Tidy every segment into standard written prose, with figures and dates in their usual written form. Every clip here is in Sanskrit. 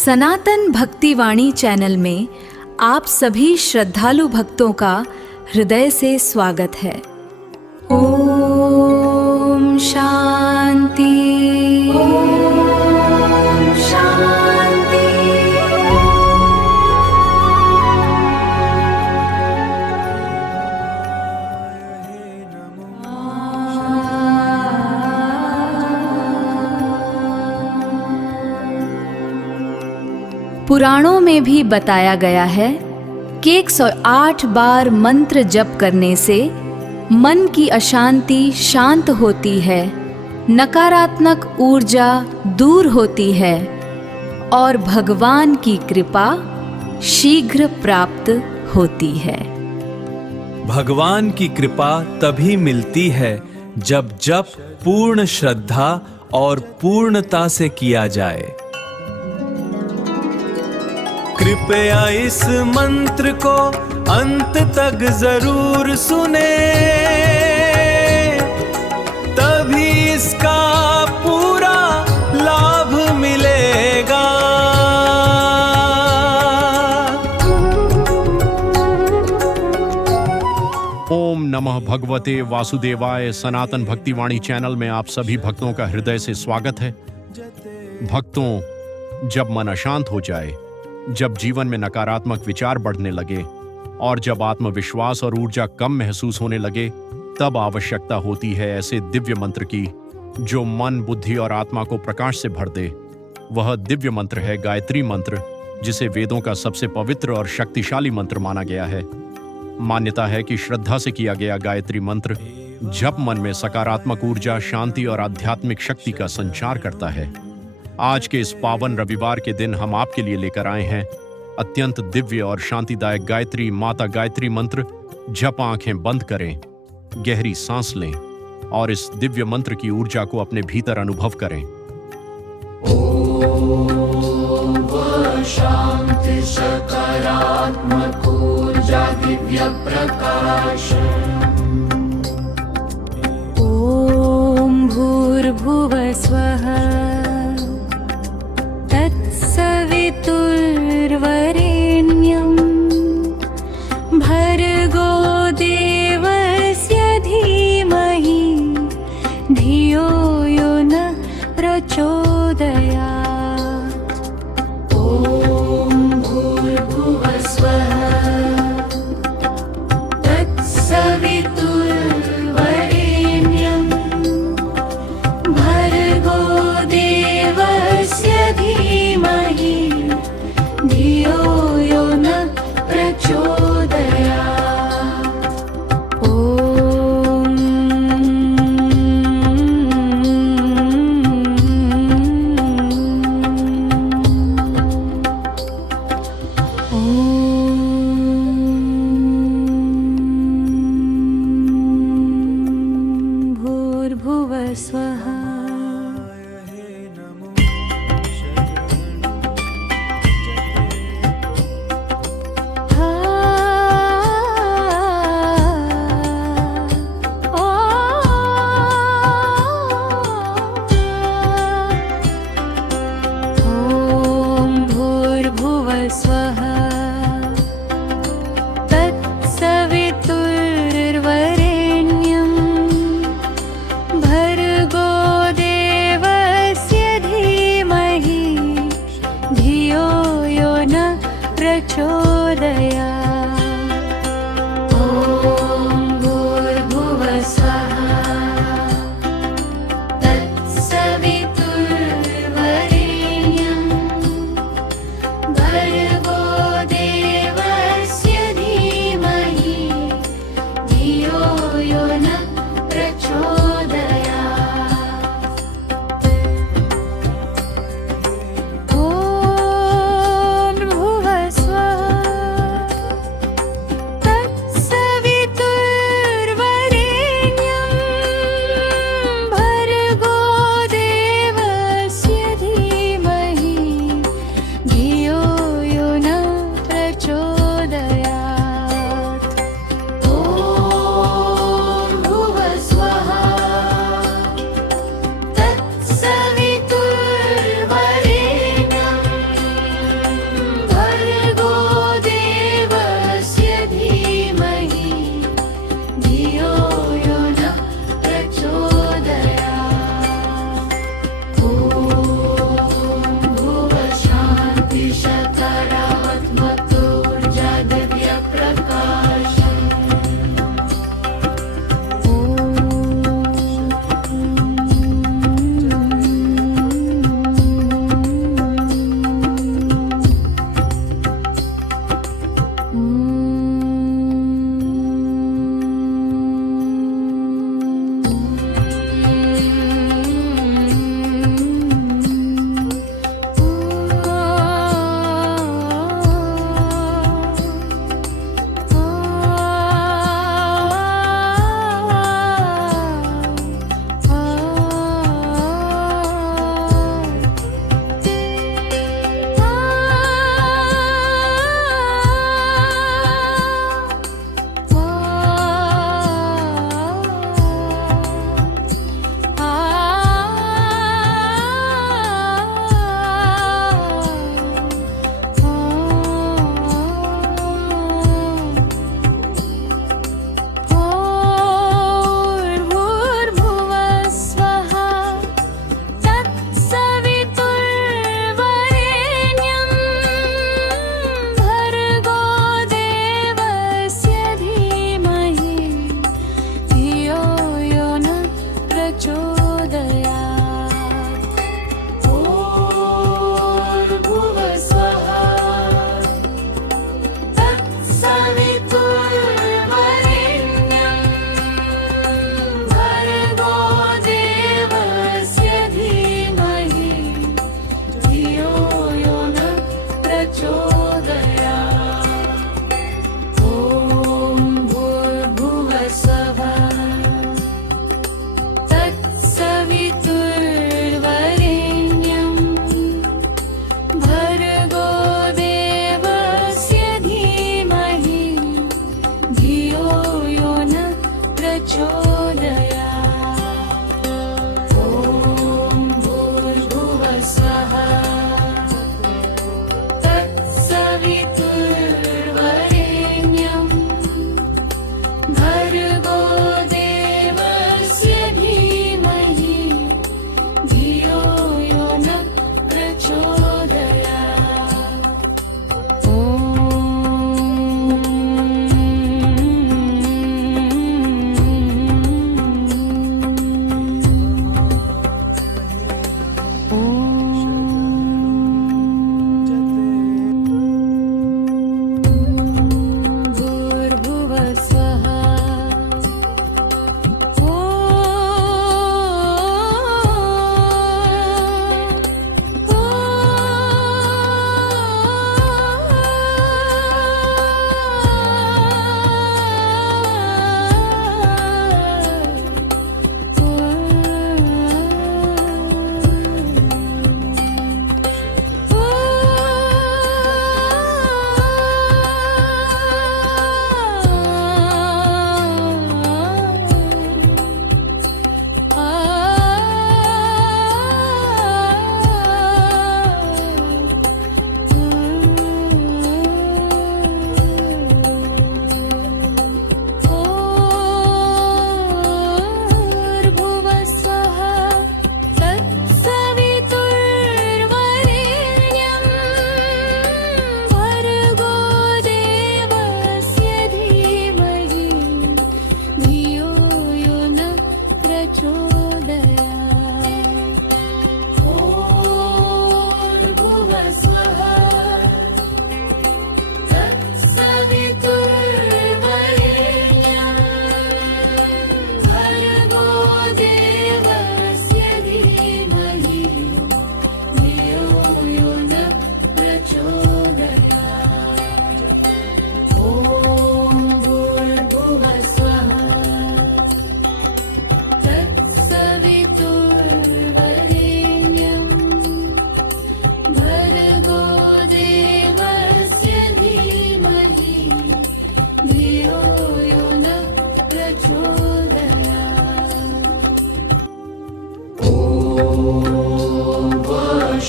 सनातन भक्तिवाणी चैनल में आप सभी श्रद्धालु भक्तों का हृदय से स्वागत है। ओम शांति, ओम शांति। पुराणों में भी बताया गया है कि 108 बार मंत्र जप करने से मन की अशांति शांत होती है, नकारात्मक ऊर्जा दूर होती है और भगवान की कृपा शीघ्र प्राप्त होती है। भगवान की कृपा तभी मिलती है जब जप पूर्ण श्रद्धा और पूर्णता से किया जाए। कृपया इस मंत्र को अंत तक जरूर सुने, तभी इसका पूरा लाभ मिलेगा। ओम नमः भगवते वासुदेवाय। सनातन भक्तिवाणी चैनल में आप सभी भक्तों का हृदय से स्वागत है। भक्तों, जब मन अशांत हो जाए, जब जीवन में नकारात्मक विचार बढ़ने लगे और जब आत्मविश्वास और ऊर्जा कम महसूस होने लगे, तब आवश्यकता होती है ऐसे दिव्य मंत्र की जो मन, बुद्धि और आत्मा को प्रकाश से भर दे। वह दिव्य मंत्र है गायत्री मंत्र, जिसे वेदों का सबसे पवित्र और शक्तिशाली मंत्र माना गया है। मान्यता है कि श्रद्धा से किया गया गायत्री मंत्र जप मन में सकारात्मक ऊर्जा, शांति और आध्यात्मिक शक्ति का संचार करता है। आज के इस पावन रविवार के दिन हम आपके लिए लेकर आए हैं अत्यंत दिव्य और शांतिदायक गायत्री माता गायत्री मंत्र। जप आंखें बंद करें, गहरी सांस लें और इस दिव्य मंत्र की ऊर्जा को अपने भीतर अनुभव करें। ओम शांति सकारात्मक ऊर्जा दिव्य प्रकाश। ओम भूर्भुवः स्वः तत्सवितुर्वरेण्यं भर्गो देवस्य धीमहि धियो यो न प्रचोदयात्। ओम भूर्भुवः स्वः तत्सवितुर्वरेण्यं भर्गो देवस्य धीमहि धियो यो न प्रचोदयात्। ओम भूर्भुवः स्वः। ओम भूर्भुवः स्वः तत्सवितुर्वरेण्यं भर्गो देवस्य धीमहि धियो यो न प्रचोदयात्। ओम भूर्भुवः स्वः तत्सवितुर्वरेण्यं भर्गो देवस्य धीमहि धियो यो न प्रचोदयात्। ओम भूर्भुवः स्वः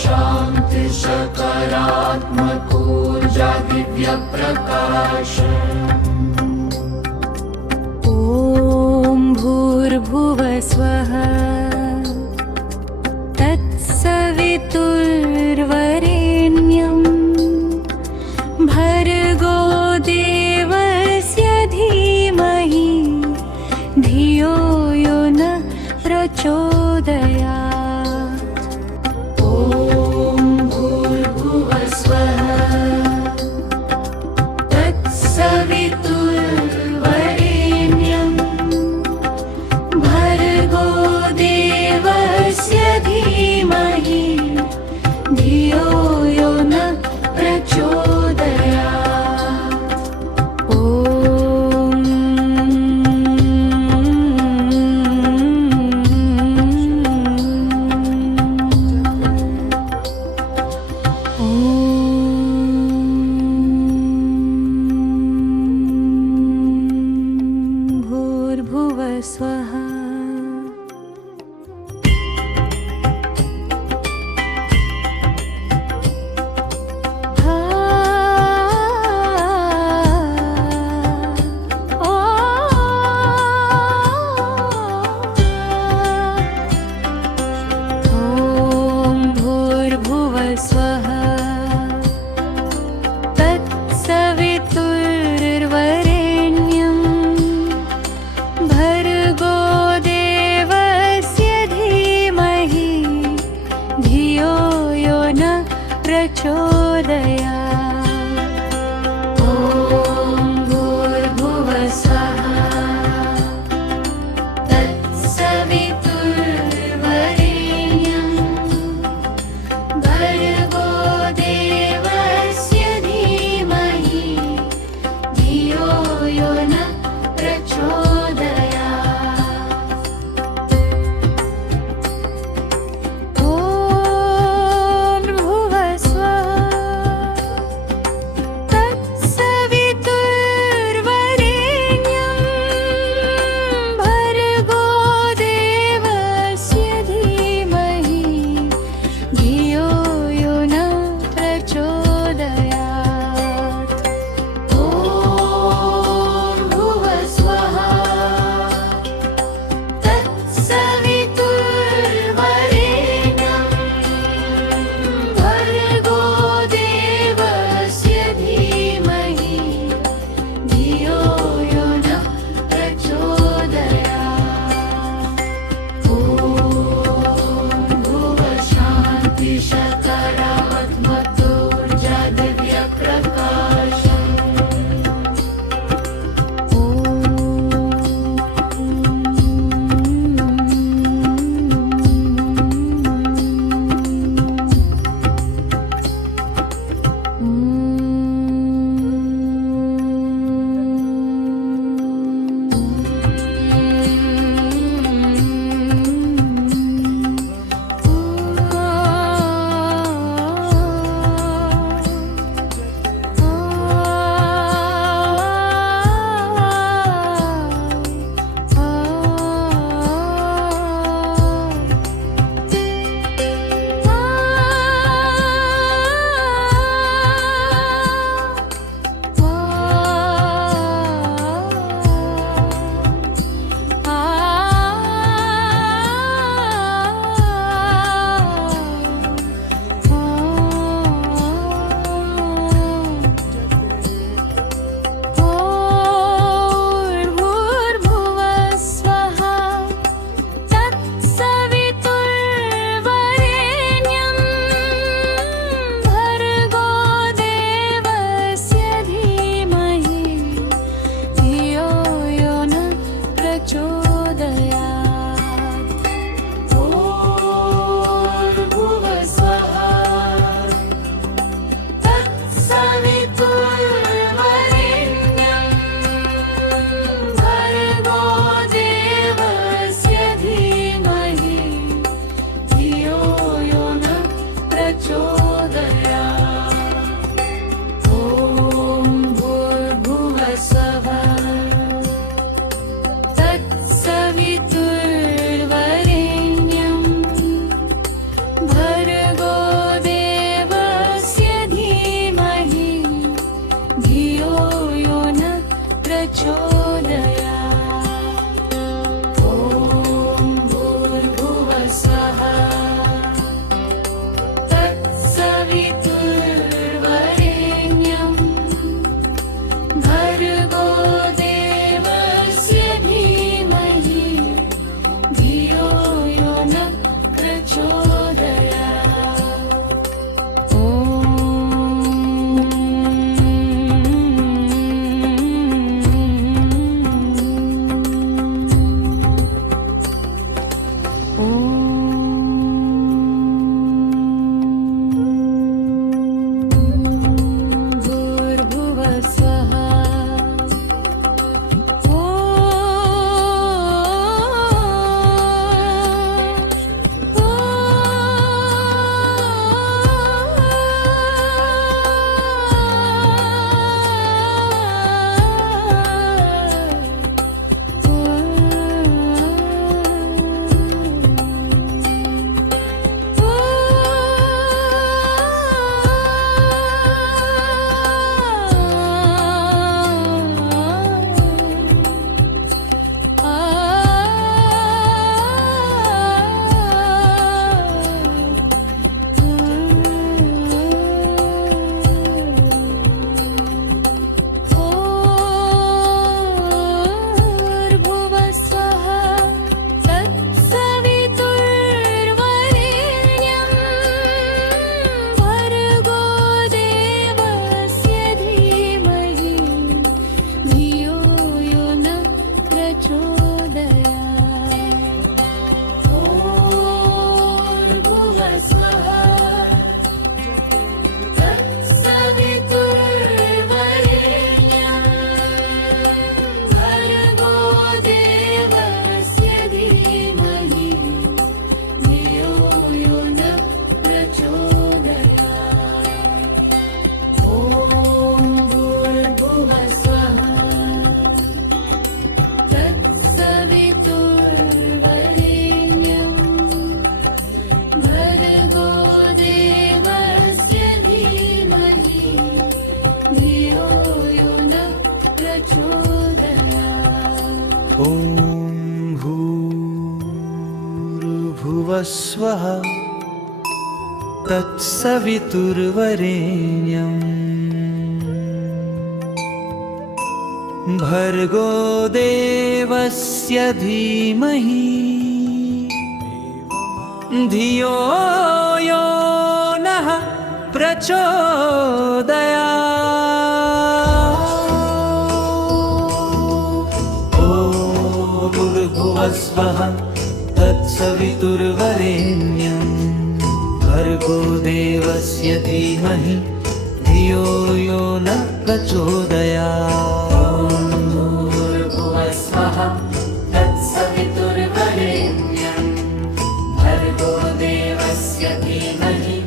शांति सकारात्मक ऊर्जा दिव्य प्रकाश ॐ भूर्भुवः स्वः तत्सवितुर्वरेण्यं भर्गो देवस्य धीमहि धियो यो न प्रचोदयात्। ॐ भूर्भुवः स्वः तत्सवितुर्वरेण्यं भर्गो देवस्य धीमहि धियो यो न प्रचोदयात्। भूर्भुवः स्वः स्वः तत्सवितुर्वरेण्यं भर्गो देवस्य धीमहि धियो यो न प्रचोदयात्। ॐ भूर्भुवः स्वः तत्सवितुर्वरेण्यं भर्गो देवस्य धीमहि धियो यो न प्रचोदयात्। भूर्भुवः स्वः स्वः तत्सवितुर्वरेण्यं भर्गो देवस्य धीमहि धियो यो न प्रचोदयात्। ॐ भूर्भुवः स्वः तत्सवितुर्वरेण्यं भर्गो देवस्य धीमहि धियो यो न प्रचोदयात्। ॐ भूर्भुवः स्वः तत्सवितुर्वरेण्यं भर्गो देवस्य धीमहि धियो यो नः प्रचोदयात्। ॐ भूर्भुवः स्वः तत्सवितुर्वरेण्यं भर्गो देवस्य धीमहि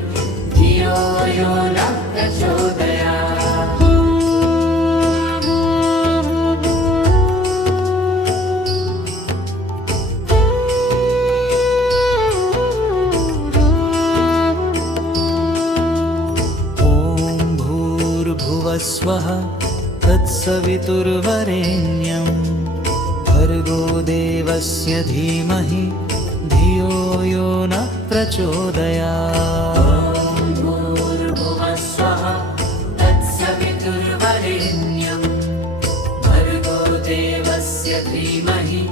धियो यो नः प्रचोदयात्। ॐ भूर्भुवः स्वः तत्सवितुर्वरेण्यं भर्गो देवस्य धीमहि धियो यो नः प्रचोदयात्। ॐ भूर्भुवः स्वः तत्सवितुर्वरेण्यं भर्गो देवस्य धीमहि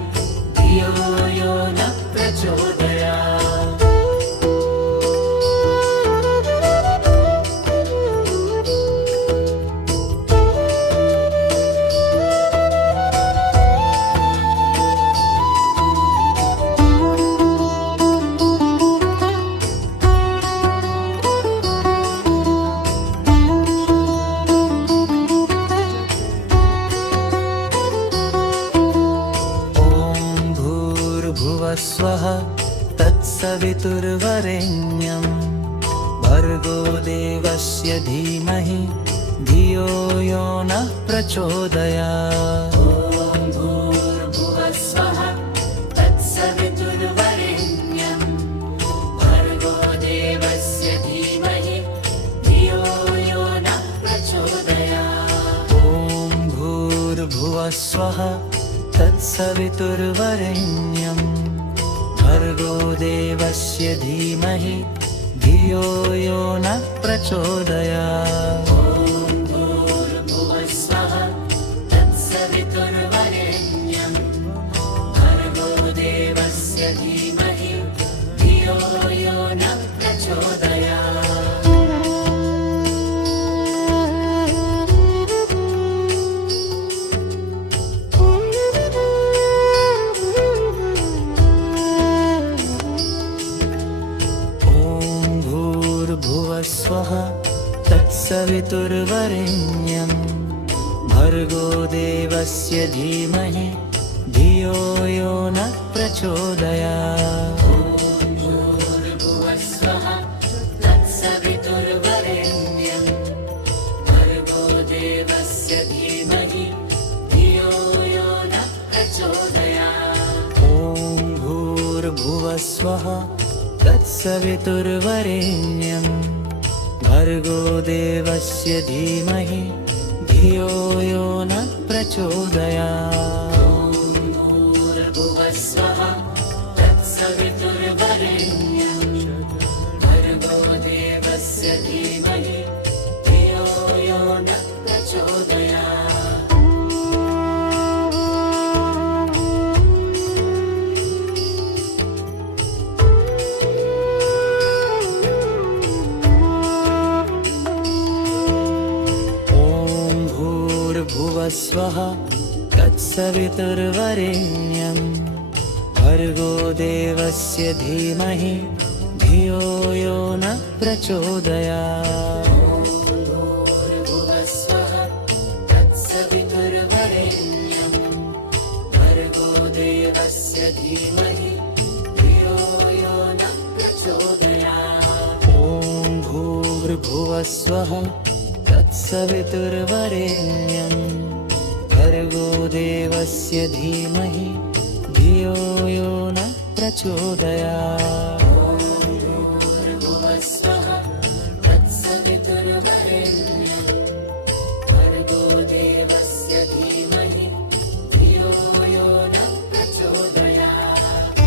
धियो यो नः प्रचोदयात्। ॐ भूर्भुवः स्वः तत्सवितुर्वरेण्यं भर्गो देवस्य धीमहि धियो यो नः प्रचोदयात्। स्वः तत्सवितुर्वरेण्यं भर्गो देवस्य धीमहि धियो यो नः प्रचोदयात्। ॐ भूर्भुवः स्वः तत्सवितुर्वरेण्यं भर्गो देवस्य धीमहि धियो यो नः प्रचोदयात्। ॐ भूर्भुवः स्वः तत्सवितुर्वरेण्यं भर्गो देवस्य धीमहि धियो यो नः प्रचोदयात्। ॐ भूर्भुवः स्वः तत्सवितुर्वरेण्यं भर्गो देवस्य धीमहि धियो यो नः प्रचोदयात्। स्वः तत्सवितुर्वरेण्यं भर्गो देवस्य धीमहि धियो यो नः प्रचोदयात्। ॐ भूर्भुवः स्वः तत्सवितुर्वरेण्यं भर्गो देवस्य धीमहि धियो यो नः प्रचोदयात्। ॐ भूर्भुवः स्वः तत्सवितुर्वरेण्यं भर्गो देवस्य धीमहि धियो यो नः प्रचोदयात्। ॐ भूर्भुवः स्वः तत्सवितुर्वरेण्यं भर्गो देवस्य धीमहि धियो यो नः प्रचोदयात्। स्वः तत्सवितुर्वरेण्यं भर्गो देवस्य धीमहि धियो यो न प्रचोदयात् भूर्भुवस्वः तत्सवितुर्वरेण्यं भर्गो देवस्य धीमहि धियो यो न प्रचोदयात् ॐ भूर्भुवस्वः तत्सवितुर्वरेण्यं भर्गो देवस्य धीमहि धियो यो न प्रचोदयात् भूर्भुवस्वः तत्सवितुर्वरेण्यं भर्गो देवस्य धीमहि धियो यो न प्रचोदयात्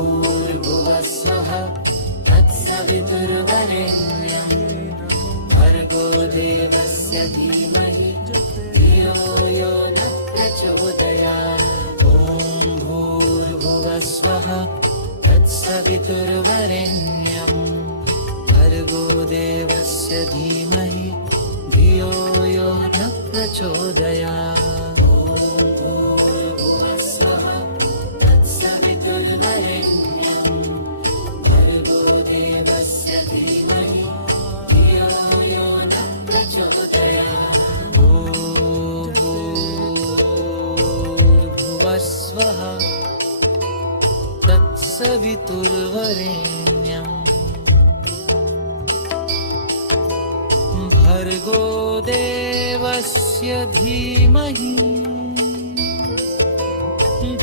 भूर्भुवस्वः तत्सवितुर्वरेण्यं भर्गो देवस्य धीमहि धियो यो न प्रचोदयात् ॐ भूर्भुवस्वः तत्सवितुर्वरेण्यं भर्गो देवस्य धीमहि धियो यो न प्रचोदयात् भूर्भुवस्वः तत्सवितुर्वरेण्यं भर्गो देवस्य धीमहि धियो यो न प्रचोदयात् भूर्भुवस्वः तत्सवितुर्वरेण्यं भर्गो देवस्य धीमहि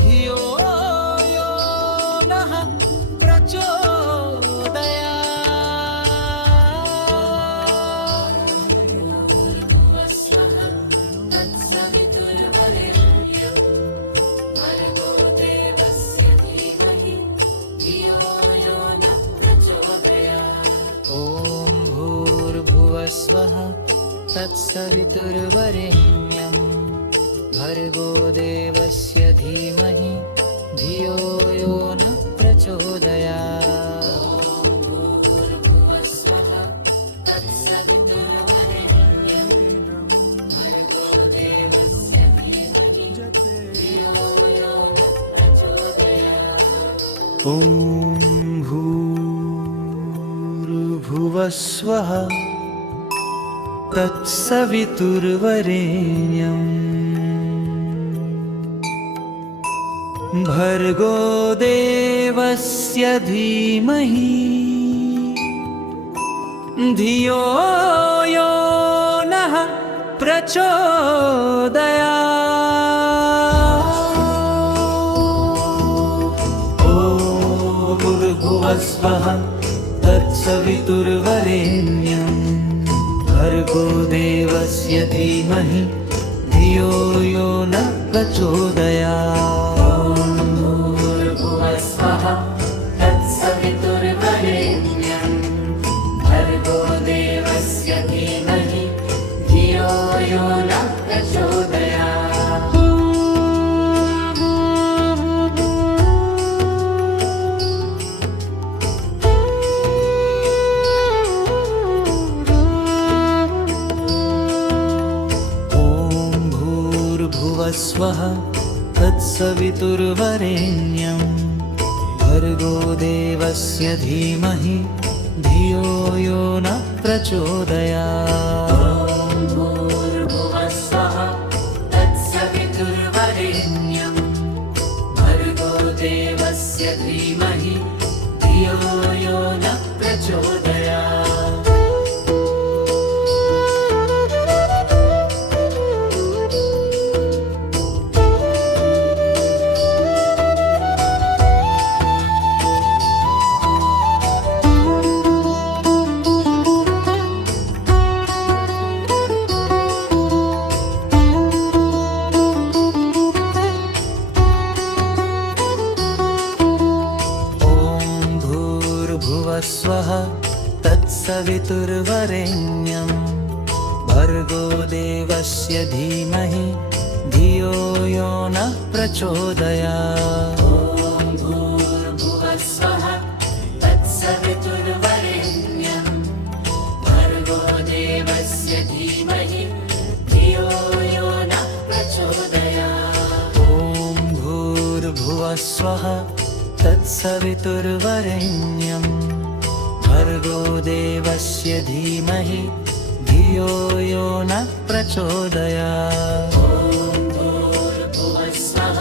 धियो यो नः प्रचोदयात् भूर्भुवस्वः तत्सवितुर्वरेण्यं भर्गो देवस्य धीमहि धियो यो न प्रचोदयात् ॐ भूर्भुवस्वः तत्सवितुर्वरेण्यं भर्गो देवस्य धीमहि धियो यो न प्रचोदयात् भूर्भुवस्वः तत्सवितुर्वरेण्यं भर्गो देवस्य धीमहि धियो यो न प्रचोदयात् ॐ भूर्भुवस्वः तत्सवितुर्वरेण्यं भर्गो देवस्य धीमहि धियो यो नः प्रचोदयात् ॐ भूर्भुवस्वः तत्सवितुर्वरेण्यं भर्गो देवस्य धीमहि धियो यो न प्रचोदयात् भूर्भुवस्वः तत्सवितुर्वरेण्यं भर्गो देवस्य धीमहि धियो यो न प्रचोदयात् ॐ भूर्भुवस्वः तत्सवितुर्वरेण्यं भर्गो देवस्य धीमहि धियो यो न प्रचोदयात् भूर्भुवस्वः तत्सवितुर्वरेण्यं भर्गो देवस्य धीमहि धियो यो न प्रचोदयात् भूर्भुवस्वः तत्सवितुर्वरेण्यं भर्गो देवस्य धीमहि धियो यो न प्रचोदयात् भूर्भुवस्वः तत्सवितुर्वरेण्यं देवस्य धीमहि धियो यो नः प्रचोदयात्। ॐ भूर्भुवः स्वः तत्सवितुर्वरेण्यं भर्गो देवस्य धीमहि धियो यो नः प्रचोदयात्। ॐ भूर्भुवः स्वः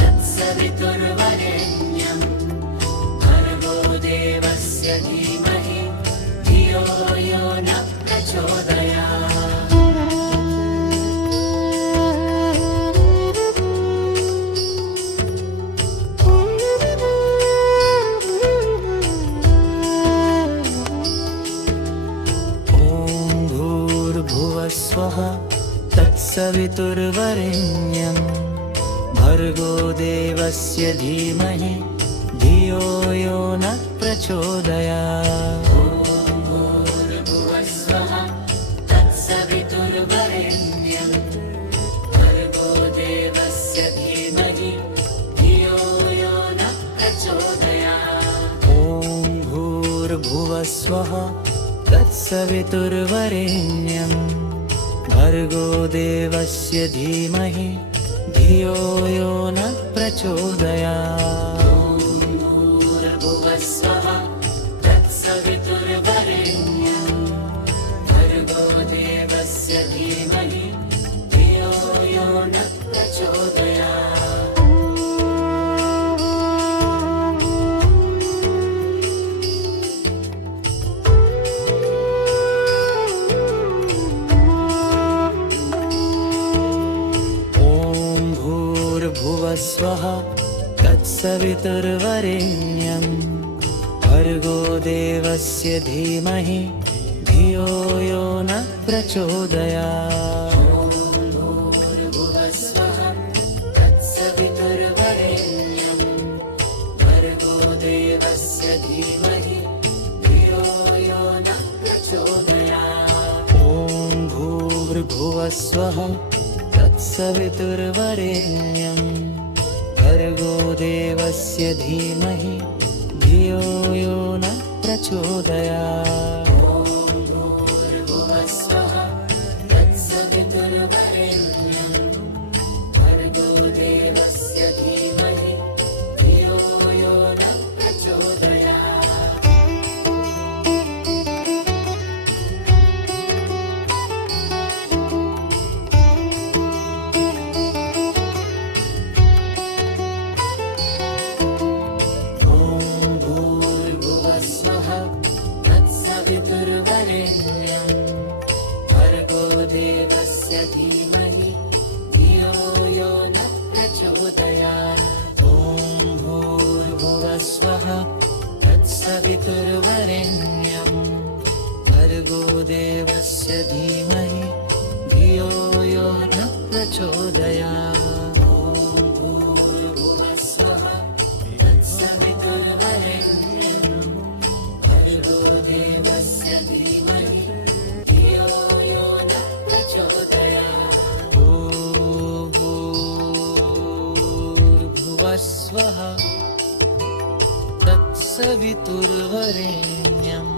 तत्सवितुर्वरेण्यं भर्गो देवस्य धीमहि धियो यो नः प्रचोदयात्। स्वः तत्सवितुर्वरेण्यं भर्गो देवस्य धीमहि धियो यो नः प्रचोदयात्। ॐ भूर्भुवः स्वः तत्सवितुर्वरेण्यं भर्गो देवस्य धीमहि धियो यो नः प्रचोदयात्। ॐ भूर्भुवः स्वः तत्सवितुर्वरेण्यं भर्गो देवस्य धीमहि धियो यो नः प्रचोदयात्। ॐ भूर्भुवः स्वः तत्सवितुर्वरेण्यं भर्गो देवस्य धीमहि धियो यो नः प्रचोदयात्। स्वः तत्सवितुर्वरेण्यं भर्गो देवस्य धीमहि धियो यो नः प्रचोदयात्। ॐ भूर्भुवः स्वः तत्सवितुर्वरेण्यं भर्गो देवस्य धीमहि धियो यो नः प्रचोदयात्। ॐ भूर्भुवः स्वः तत्सवितुर्वरेण्यं भर्गो देवस्य धीमहि धियो यो नः प्रचोदयात्। ॐ भूर्भुवः स्वः तत्सवितुर्वरेण्यं भर्गो देवस्य धीमहि धियो यो नः प्रचोदयात्। तत्सवितुर्वरेण्यं भर्गो देवस्य धीमहि धियो यो नः प्रचोदयात्। ॐ भूर्भुवः स्वः तत्सवितुर्वरेण्यं भर्गो देवस्य धीमहि धियो यो नः प्रचोदयात्। ॐ भूर्भुवः स्वः तत्सवितुर्वरेण्यं भर्गो देवस्य धीमहि धियो यो नः प्रचोदयात्। ॐ भूर्भुवः स्वः तत्सवितुर्वरेण्यं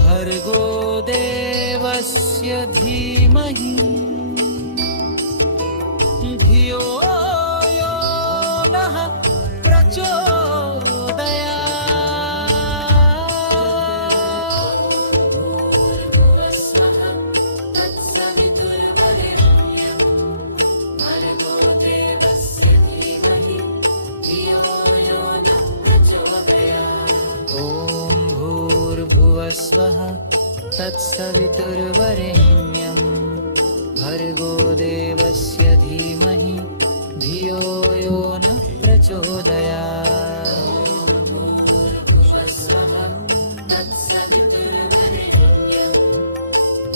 भर्गो देवस्य धीमहि धियो यो नः प्रचोदयात्। भूर्भुवः स्वः तत्सवितुर्वरेण्यं भर्गो देवस्य धीमहि धियो यो नः प्रचोदयात्। ॐ भूर्भुवः स्वः तत्सवितुर्वरेण्यं भर्गो देवस्य धीमहि धियो यो नः प्रचोदयात्। भूर्भुवः स्वः तत्सवितुर्वरेण्यं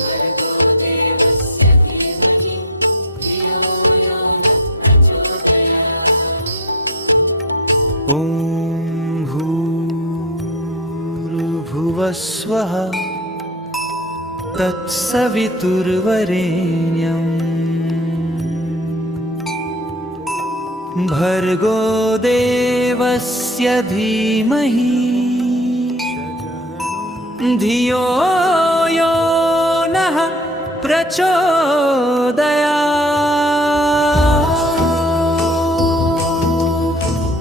भर्गो देवस्य धीमहि धियो यो नः प्रचोदयात्। ॐ भूर्भुवः स्वः तत्सवितुर्वरेण्यं भर्गो देवस्य धीमहि धियो यो नः प्रचोदयात्।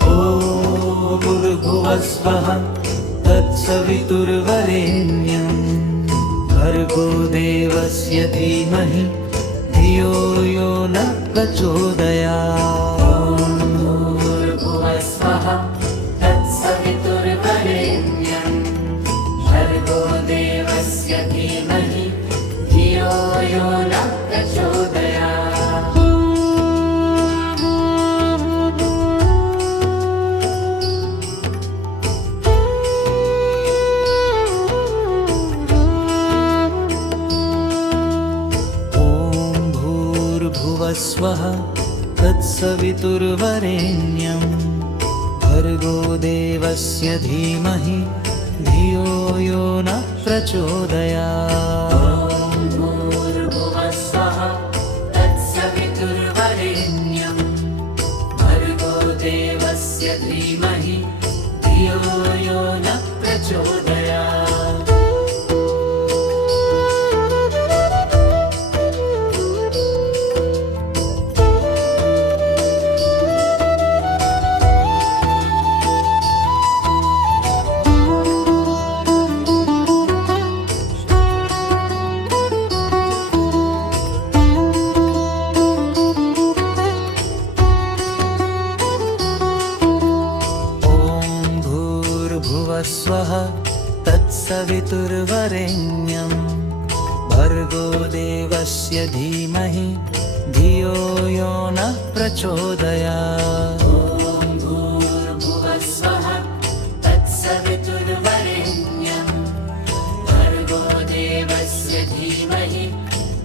ॐ भूर्भुवः स्वः तत्सवितुर्वरेण्यं भर्गो देवस्य धीमहि धियो यो नः प्रचोदयात्। भूर्भुवः स्वः तत्सवितुर्वरेण्यं भर्गो देवस्य धीमहि धियो यो नः प्रचोदयात्। ॐ भूर्भुवः स्वः तत्सवितुर्वरेण्यं भर्गो देवस्य धीमहि धियो यो नः प्रचोदयात्। भूर्भुवः स्वः तत्सवितुर्वरेण्यं भर्गो देवस्य धीमहि धियो यो नः प्रचोदयात्। ॐ भूर्भुवः स्वः तत्सवितुर्वरेण्यं भर्गो देवस्य धीमहि धियो यो नः प्रचोदयात्। भूर्भुवः स्वः तत्सवितुर्वरेण्यं भर्गो देवस्य धीमहि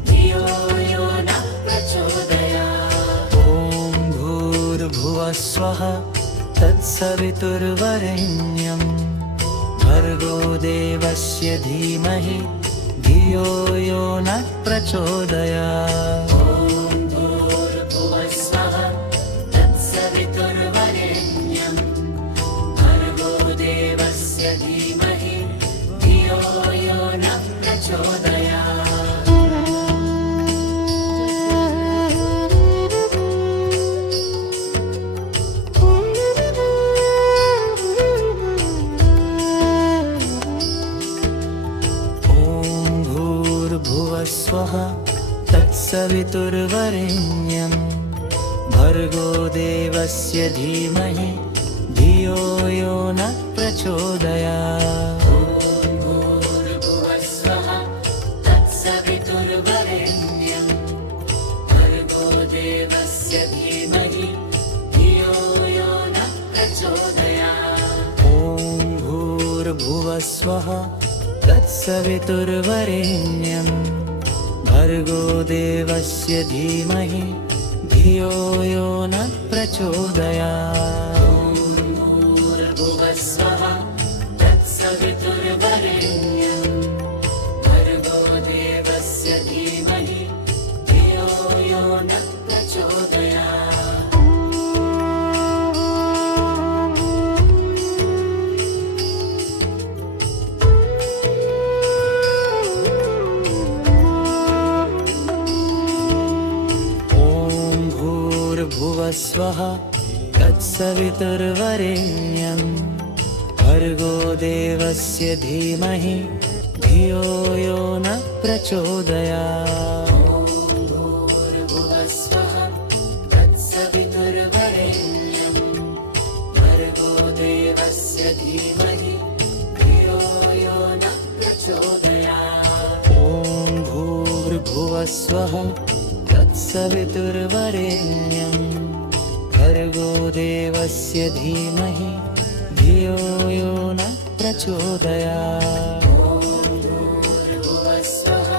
धियो यो नः प्रचोदयात्। ॐ भूर्भुवः स्वः तत्सवितुर्वरेण्यं भर्गो देवस्य धीमहि धियो यो नः प्रचोदयात्। भूर्भुवः स्वः तत्सवितुर्वरेण्यं भर्गो देवस्य धीमहि धियो यो नः प्रचोदयात्। ॐ भूर्भुवः स्वः तत्सवितुर्वरेण्यं भर्गो देवस्य धीमहि धियो यो नः प्रचोदयात्। भूर्भुवः स्वः तत्सवितुर्वरेण्यं भर्गो देवस्य धीमहि धियो यो नः प्रचोदयात्। ॐ भूर्भुवः स्वः तत्सवितुर्वरेण्यं भर्गो देवस्य धीमहि धियो यो नः प्रचोदयात्। भूर्भुवः स्वः तत्सवितुर्वरेण्यं भर्गो देवस्य धीमहि धियो यो नः प्रचोदयात्। ॐ भूर्भुवः स्वः तत्सवितुर्वरेण्यं भर्गो देवस्य धीमहि धियो यो नः प्रचोदयात्। भूर्भुवः स्वः तत्सवितुर्वरेण्यं भर्गो देवस्य धीमहि धियो यो नः प्रचोदयात्। ॐ भूर्भुवः स्वः तत्सवितुर्वरेण्यं भर्गो देवस्य धीमहि धियो यो नः प्रचोदयात्। भूर्भुवः स्वः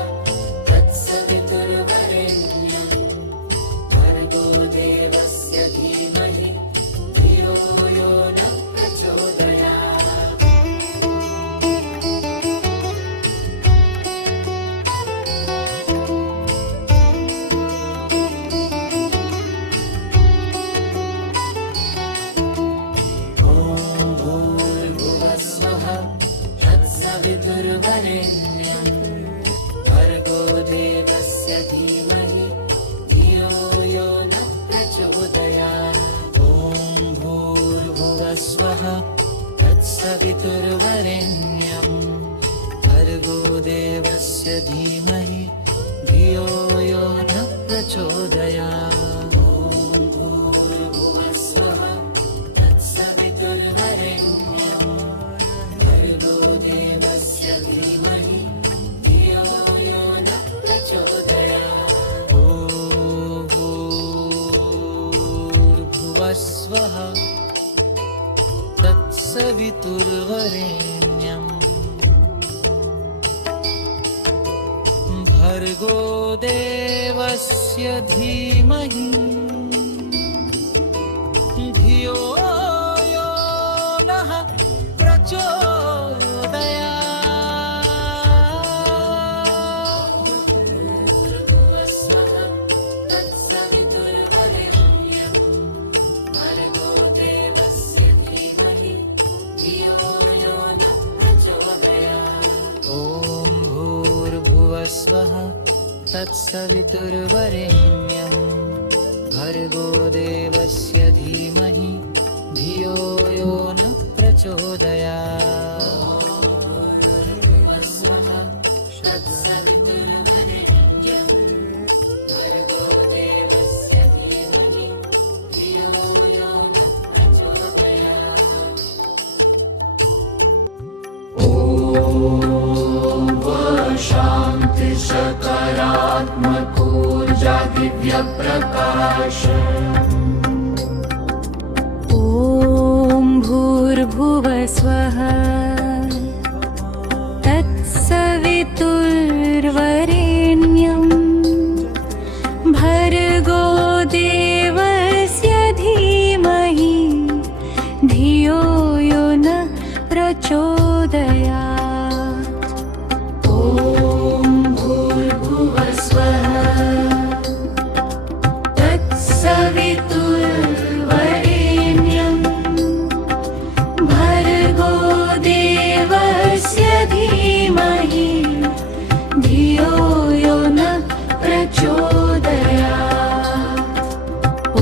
तत्सवितुर्वरेण्यं भर्गो देवस्य धीमहि धियो यो नः प्रचोदयात्। तत्सवितुर्वरेण्यं भर्गो देवस्य धीमहि धियो यो नः प्रचोदयात् ॐ भूर्भुवस्वः तत्सवितुर्वरेण्यं भर्गो देवस्य धीमहि धियो यो नः प्रचोदयात् भूर्भुवस्वः तत्सवितुर्वरेण्यं भर्गो देवस्य धीमहि धियो यो नः प्रचोदयात् ॐ भूर्भुवस्वः तत्सवितुर्वरेण्यं भर्गो देवस्य धीमहि धियो यो नः प्रचोदयात् भूर्भुवस्वः तत्सवितुर्वरेण्यं भर्गो देवस्य धीमहि धियो यो नः प्रचोदयात् ॐ भूर्भुवस्वः तत्सवितुर्वरेण्यं भर्गो देवस्य धीमहि धियो यो नः प्रचोदयात् भूर्भुवस्वः तत्सवितुर्वरेण्यं भर्गो देवस्य धीमहि धियो यो नः प्रचोदयात् ॐ भूर्भुवस्वः तत्सवितुर्वरेण्यं भर्गो देवस्य धीमहि धियो यो नः प्रचोदयात् ॐ भूर्भुवस्वः तत्सवितुर्वरेण्यं भर्गो देवस्य धीमहि धियो यो नः प्रचोदयात् ॐ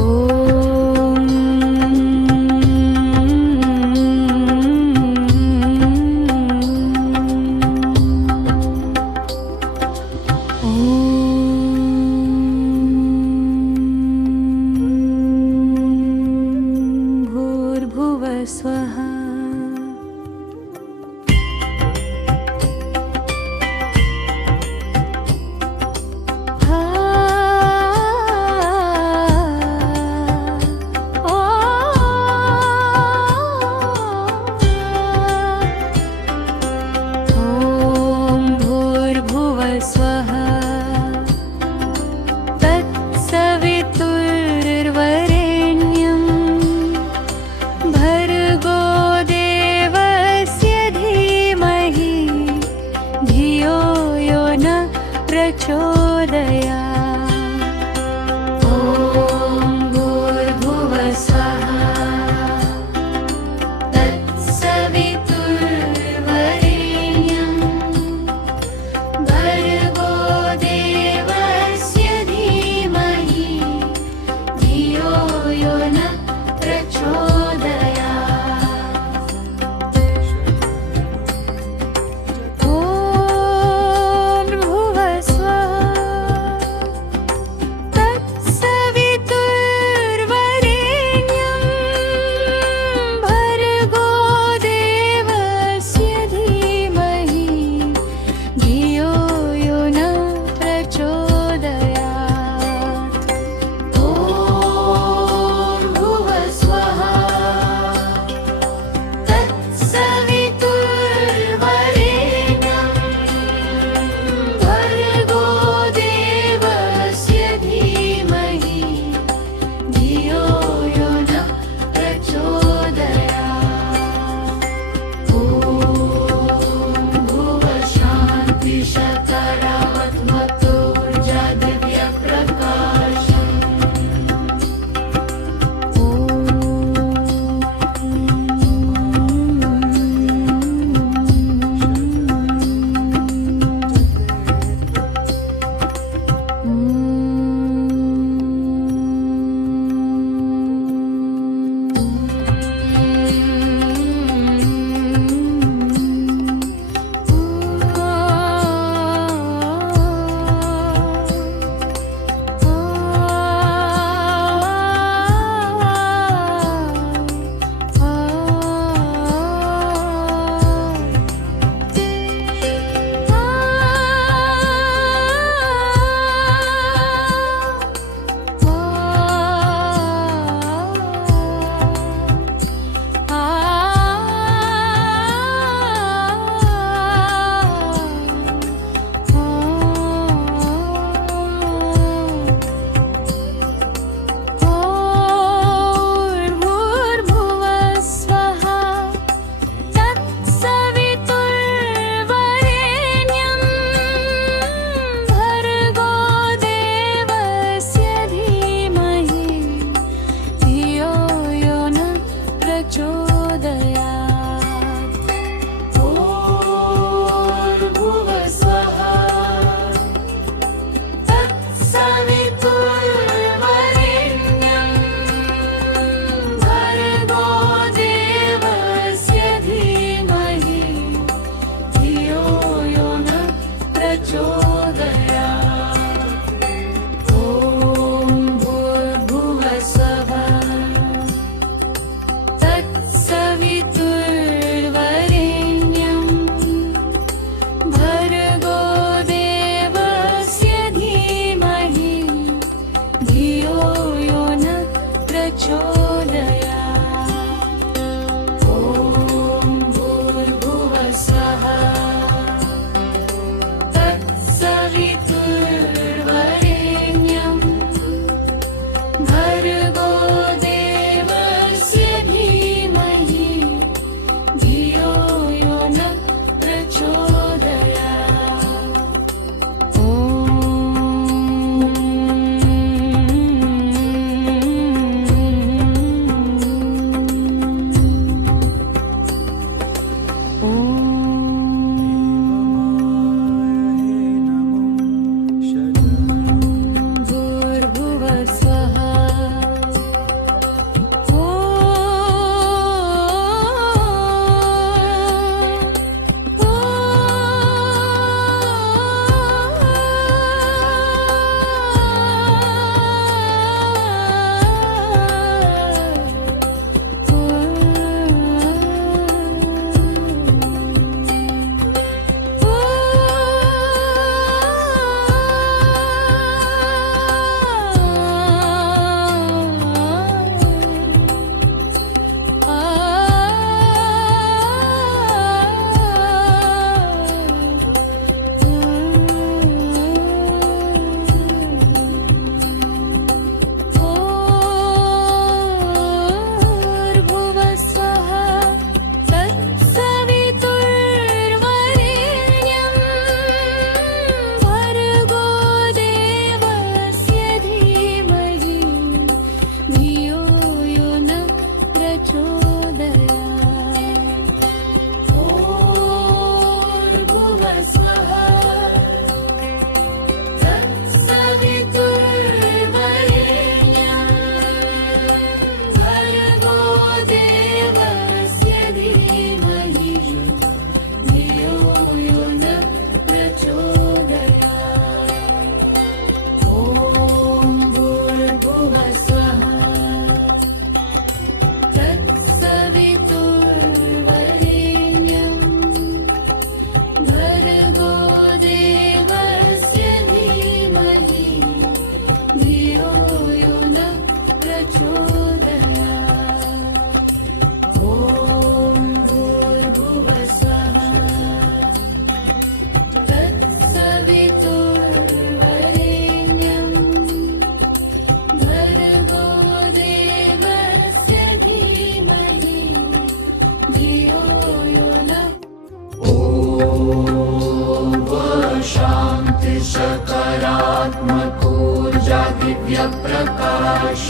शांति सकारात्मक ऊर्जा दिव्य प्रकाश।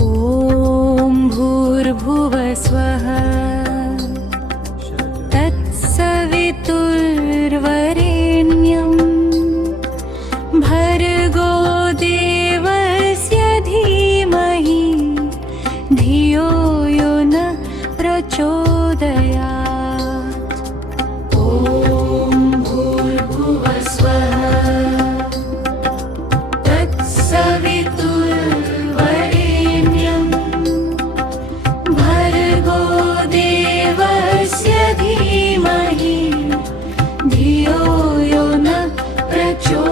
ॐ भूर्भुवः स्वः तत्सवितुर्वरेण्यं भर्गो देवस्य धीमहि धियो यो न प्रचोदयात्। ॐ भूर्भुवः स्वः तत्सवितुर्वरेण्यं भर्गो देवस्य धीमहि धियो यो न प्रचोदयात्।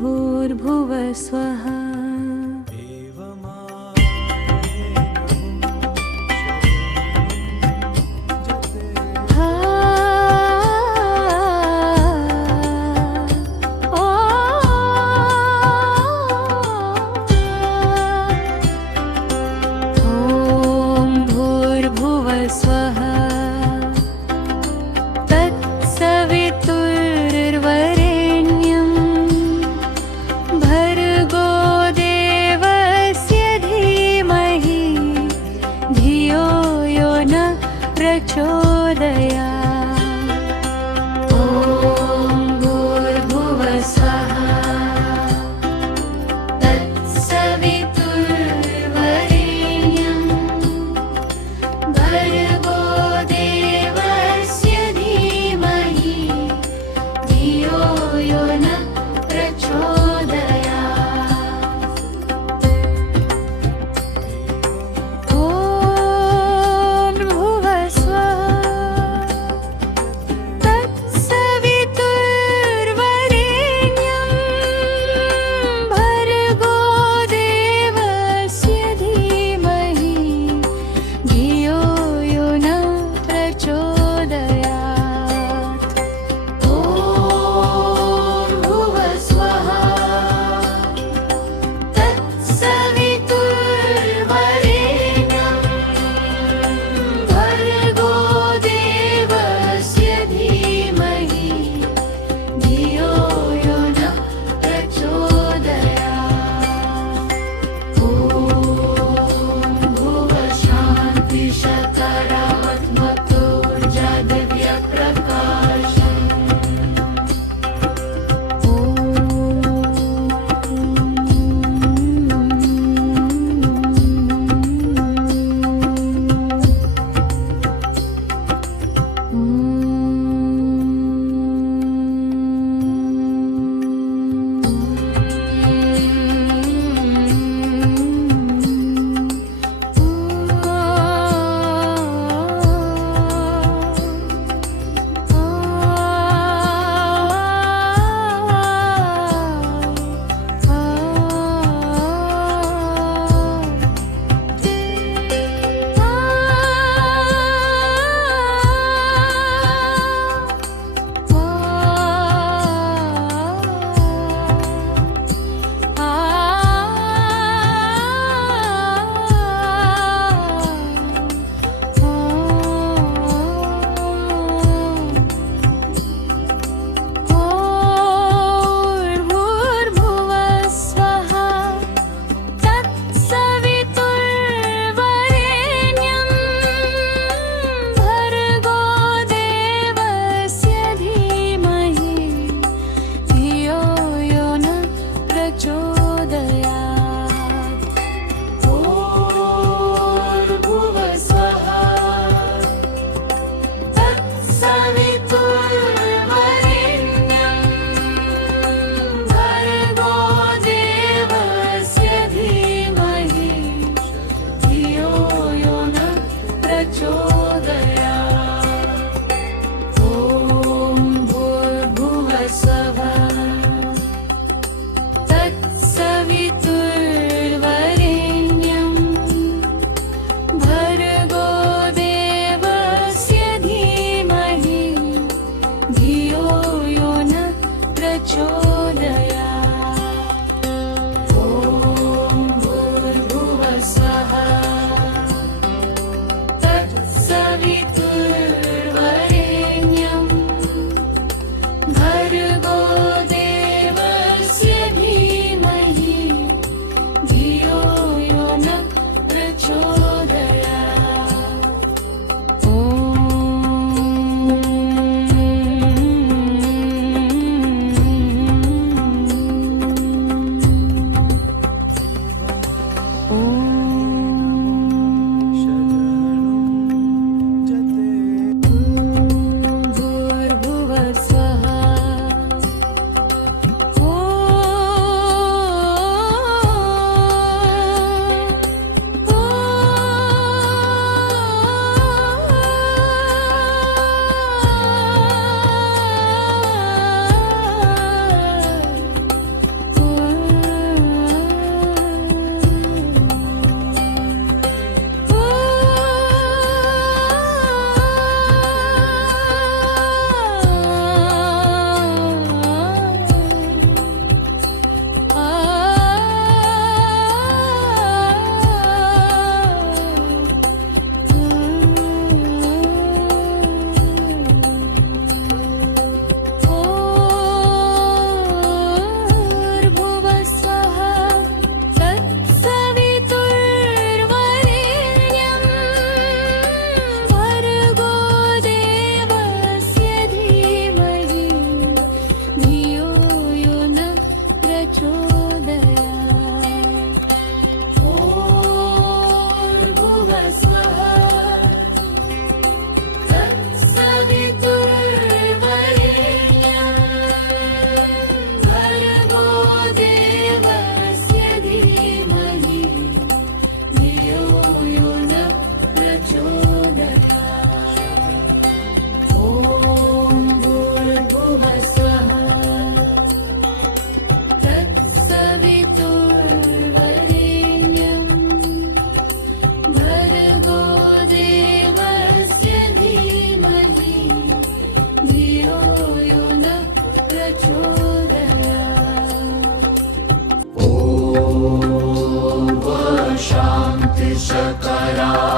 भूर्भुवः स्वः ॐ भूर्भुवः स्वः तत्सवितुर्वरेण्यं भर्गो देवस्य धीमहि धियो यो न प्रचोदयात्। ॐ भूर्भुवः स्वः तत्सवितुर्वरेण्यं भर्गो देवस्य धीमहि धियो यो न प्रचोदयात्। ॐ भुवः स्वः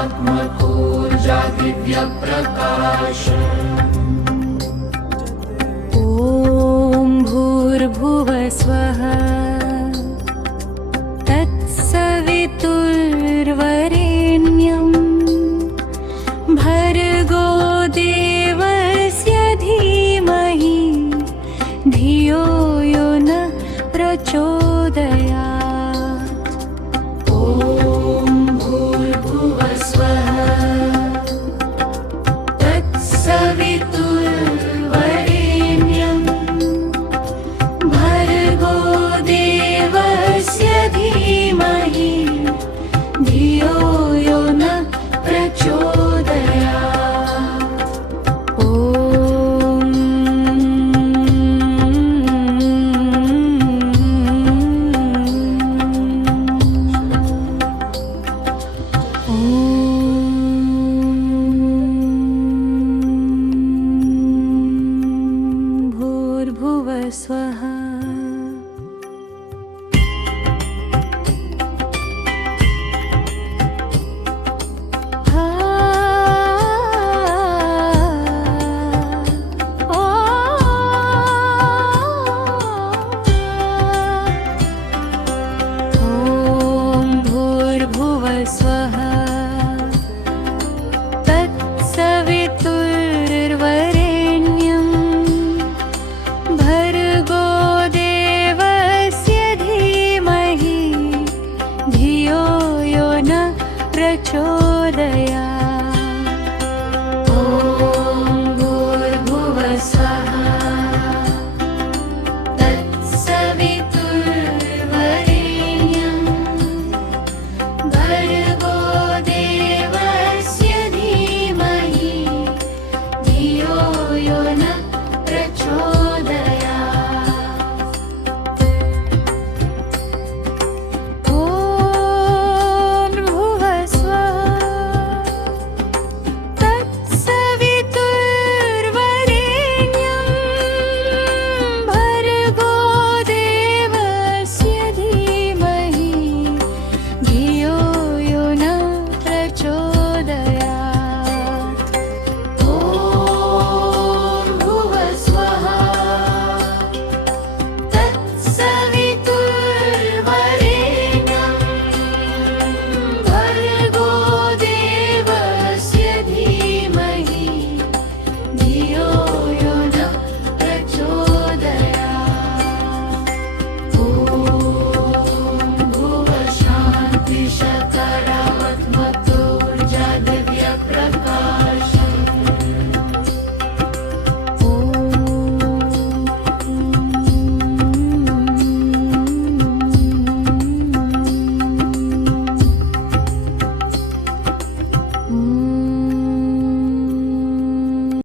विश्वकरात्मकूर्जा दिव्यप्रकाश ॐ भूर्भुवस्वः तत्सवितुर्वरेण्यं भर्गो देवस्य धीमहि धियो यो न प्रचोदयात् ॐ भूर्भुवस्वः तत्सवितुर्वरेण्यं भर्गो देवस्य धीमहि धियो यो न प्रचोदयात् भूर्भुवस्वः स्वः तत्सवितुर्वरेण्यं भर्गो देवस्य धीमहि धियो यो न प्रचोदयात्